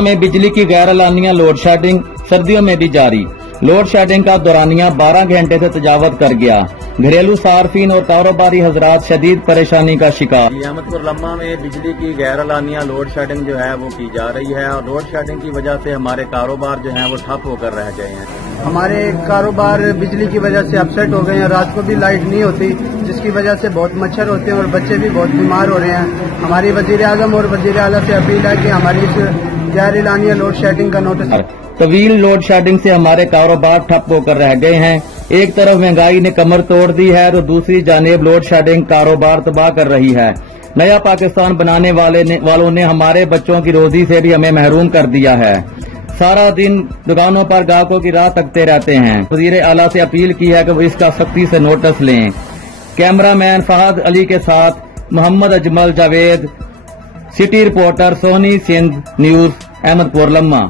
में बिजली की गैर एलानिया लोड शेडिंग सर्दियों में भी जारी। लोड शेडिंग का दौरानिया 12 घंटे से तजावत कर गया। घरेलू सार्फिन और कारोबारी हजरात शदीद परेशानी का शिकार। अहमदपुर लम्मा में बिजली की गैर एलानिया लोड शेडिंग जो है वो की जा रही है और लोड शेडिंग की वजह से हमारे कारोबार जो है वो ठप होकर रह गए हैं। हमारे कारोबार बिजली की वजह से अपसेट हो गए हैं। रात को भी लाइट नहीं होती, जिसकी वजह से बहुत मच्छर होते हैं और बच्चे भी बहुत बीमार हो रहे हैं। हमारी वजीर आजम और वजीर आला से अपील है कि हमारी इस गैर एलानिया लोड शेडिंग का नोटिस। तवील लोड शेडिंग से हमारे कारोबार ठप होकर रह गए हैं। एक तरफ महंगाई ने कमर तोड़ दी है तो दूसरी जानिब लोड शेडिंग कारोबार तबाह कर रही है। नया पाकिस्तान बनाने वालों ने हमारे बच्चों की रोजी से भी हमें महरूम कर दिया है। सारा दिन दुकानों पर ग्राहकों की राह तकते रहते हैं। वजीर आला से अपील की है कि वो इसका सख्ती से नोटिस लें। कैमरामैन फहद अली के साथ Mohammad Ajmal Javed, city reporter Soni Sindh news, Ahmedpur लम्मा।